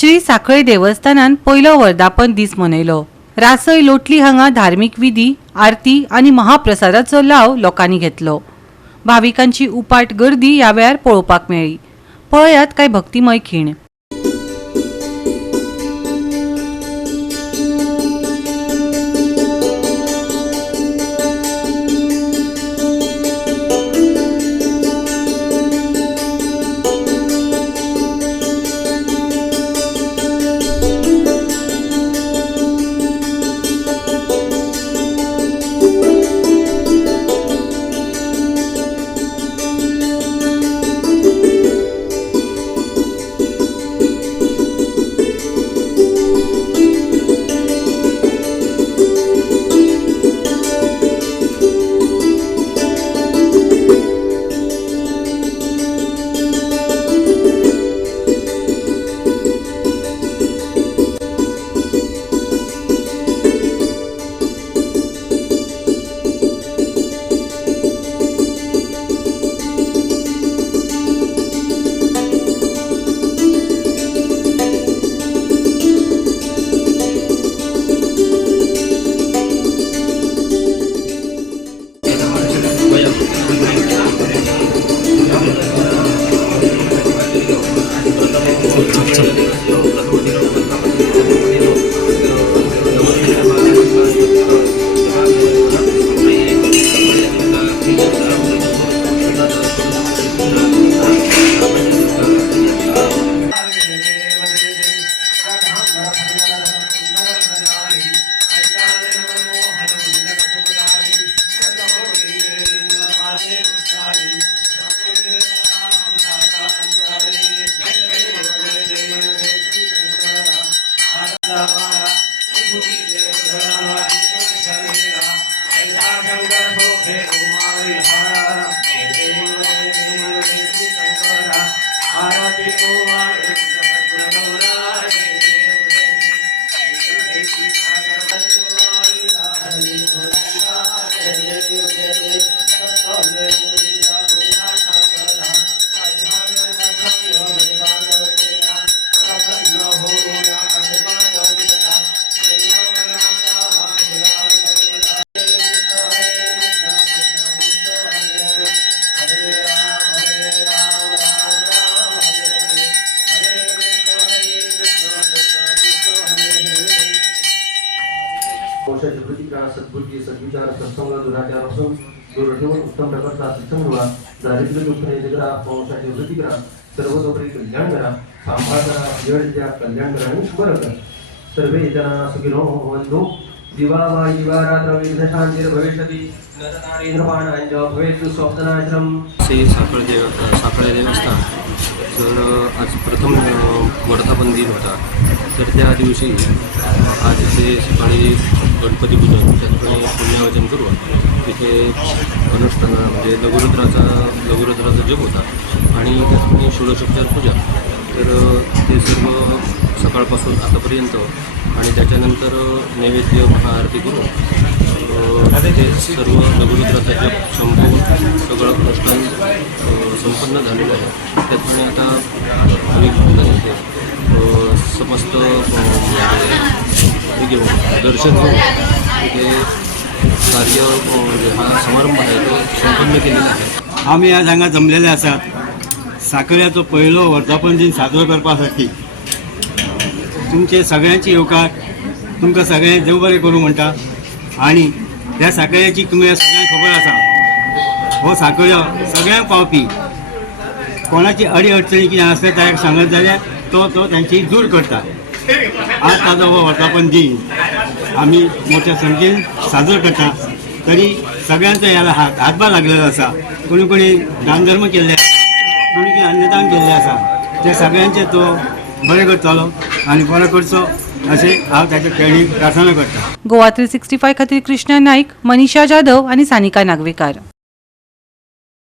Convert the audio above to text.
श्री साखळे देवस्थानान पयलो वर्धापन दीस मनयलो। रासय लोटली हांगा धार्मिक विधी, आरती आणि महाप्रसादाचो लाव लोकांनी घेतलो। भाविकांची उपाट गर्दी ह्या वेळार पळोवपाक मेळ्ळी। पळयात काय भक्तिमय खीण। सद्बुद्धी सद्विचार सत्संग दुराचारापासून दूर ठेवून उत्तम प्रकारचा सत्संग व्हा। दारिद्र्य दुःख निग्रह वंशाची वृद्धी करा। सर्वतोपरी कल्याण करा। सांभाळ करा, यश द्या, कल्याण करा आणि शुभ करा। सर्वे जना सुखिनो भवन्तु। दिवा दिवा रात्र शांतिर भविष्यति। नरनारी नृपाण अंज भवेतु स्वप्नाश्रम। श्री साखळे देवस्थान तर आज प्रथम वर्धापन दिन होता। तर त्या दिवशी आज इथे सकाळी गणपती पूजन त्याचप्रमाणे पुण्यवाचन करून तिथे अनुष्ठान म्हणजे लघुरुद्राचा जप होता आणि त्याचप्रमाणे षोडशोपचार पूजा। तर ते सर्व सकाळपासून आतापर्यंत आणि त्याच्यानंतर नैवेद्य महाआरती करून ते सर्व लघुरुद्राचा जप संपवून सगळं अनुष्ठान संपन्न झालेलं आहे। त्याचप्रमाणे आता भाविक समस्त घेऊन दर्शन घेऊन तिथे कार्य हा समारंभ आहे तो संपन्न केलेला आहे। आम्ही आज हांगा जमलेले आसात साखळ्याचो पहिलो वर्धापन दिन साजरो करपासाठी। तुमचे सगळ्यांची येवकार तुमकां सगळ्यांक देव बरें करूं म्हणटा। आणि ह्या साखळ्याची तुमकां सगळ्यांक खबर आसा हो साखळ्यो सगळ्यांक पावपी। कोणाची अडी अडचणी कितें आसता ताका सांगत जाल्यार तो त्यांची दूर करता। आज ताजो हो वर्धापन दिन आम्ही मोठ्या संख्येन साजरो करता। तरी सगळ्यांचो ह्याला हातभार लागलेलो आसा। कोणी दानधर्म केल्ले, कोणी अन्नदान केल्लें आसा। ते सगळ्यांचे तो बरें करतलो आणि बरो करचो अशें हांव ताचे कडेन प्रार्थना करता। गोवा 365 खातीर कृष्णा नाईक, मनीषा जाधव आणि सानिका नागवेकार।